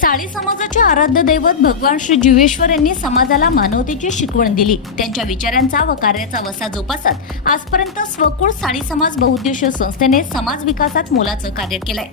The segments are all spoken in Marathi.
साळी समाजाचे आराध्य दैवत भगवान श्री जीवेश्वर यांनी समाजाला मानवतेची शिकवण दिली. त्यांच्या विचारांचा व कार्याचा वसा जोपासत आजपर्यंत स्वकुळ साळी समाज बहुउद्देशीय संस्थेने समाज विकासात मोलाचं कार्य केलंय.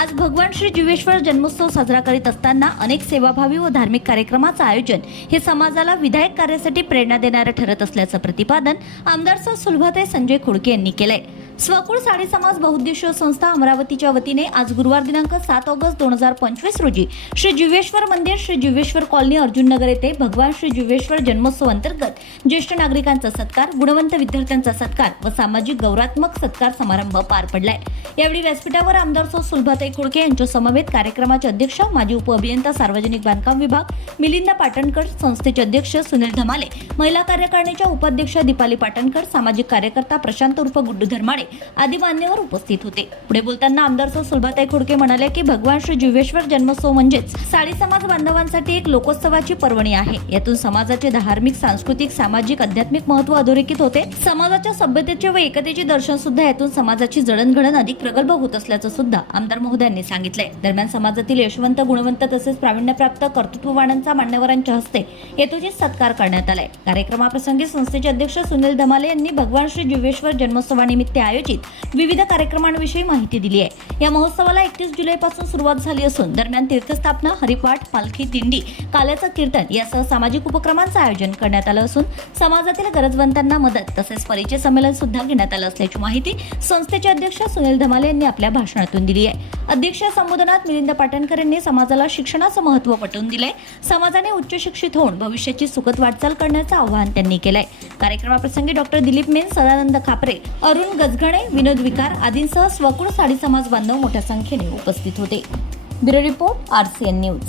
आज भगवान श्री जीवेश्वर जन्मोत्सव साजरा करीत असताना अनेक सेवाभावी व धार्मिक कार्यक्रमाचं आयोजन हे समाजाला विधायक कार्यासाठी प्रेरणा देणारं ठरत असल्याचं प्रतिपादन आमदार सौ सुलभाताई संजय खुडके यांनी केलंय. स्वकुळ साडी समाज बहुउद्देशीय संस्था अमरावतीच्या वतीने आज गुरुवार दिनांक सात ऑगस्ट दोन हजार पंचवीस रोजी श्री जीवेश्वर मंदिर श्री जीवेश्वर कॉलनी अर्जुन नगर येथे भगवान श्री जीवेश्वर जन्मोत्सव अंतर्गत ज्येष्ठ नागरिकांचा सत्कार गुणवंत विद्यार्थ्यांचा सत्कार व सामाजिक गौरात्मक सत्कार समारंभ पार पडलाय. यावेळी व्यासपीठावर आमदार सौ सुलभाताई खोडके यांच्या समवेत कार्यक्रमाचे अध्यक्ष माजी उपअभियंता सार्वजनिक बांधकाम विभाग मिलिंद पाटणकर संस्थेचे अध्यक्ष सुनील धमाले महिला कार्यकारिणीच्या उपाध्यक्ष दीपाली पाटणकर सामाजिक कार्यकर्ता प्रशांत उर्फ गुड्डू धर्माडे आदी मान्यवर उपस्थित होते. पुढे बोलताना आमदार सौ सुलभाताई खुडके म्हणाले की भगवान श्री जीवेश्वर जन्मोत्सव म्हणजेच साडी समाज बांधवांसाठी एक लोकोत्सवाची पर्वणी आहे. यातून समाजाचे धार्मिक सांस्कृतिक सामाजिक आध्यात्मिक महत्त्व अधोरेखित होते. समाजाच्या सभ्यतेचे व एकतेचे दर्शन सुद्धा यातून समाजाची जडणघडण अधिक प्रगल्भ होत असल्याचं सुद्धा आमदार महोदयांनी सांगितलंय. दरम्यान समाजातील यशवंत गुणवंत तसेच प्रावीण्यप्राप्त कर्तृत्ववाणांचा मान्यवरांच्या हस्ते हेतुची सत्कार करण्यात आलाय. कार्यक्रमाप्रसंगी संस्थेचे अध्यक्ष सुनील धमाले यांनी भगवान श्री जीवेश्वर जन्मोत्सवानिमित्त आयोजित विविध कार्यक्रमांविषयी माहिती दिली आहे. या महोत्सवाला एकतीस जुलैपासून सुरुवात झाली असून दरम्यान तीर्थस्थापना हरिपाठ पालखी दिंडी काल्याचं कीर्तन यासह सामाजिक उपक्रमांचं आयोजन करण्यात आलं असून समाजातील गरजवंतांना मदत तसेच परिचय संमेलन सुद्धा घेण्यात आलं असल्याची माहिती संस्थेचे अध्यक्ष सुनील धमाले यांनी आपल्या भाषणातून दिली आहे. अध्यक्ष संबोधनात मिलिंद पाटणकर यांनी समाजाला शिक्षणाचं महत्त्व पटवून दिलंय. समाजाने उच्च शिक्षित होऊन भविष्याची सुखद वाटचाल करण्याचं आवाहन त्यांनी केलंय. कार्यक्रमाप्रसंगी डॉक्टर दिलीप मेन सदानंद खापरे अरुण गजघणे विनोद विकार आदींसह स्वकुळ साडी समाज बांधव मोठ्या संख्येने उपस्थित होते. Bureau report N news.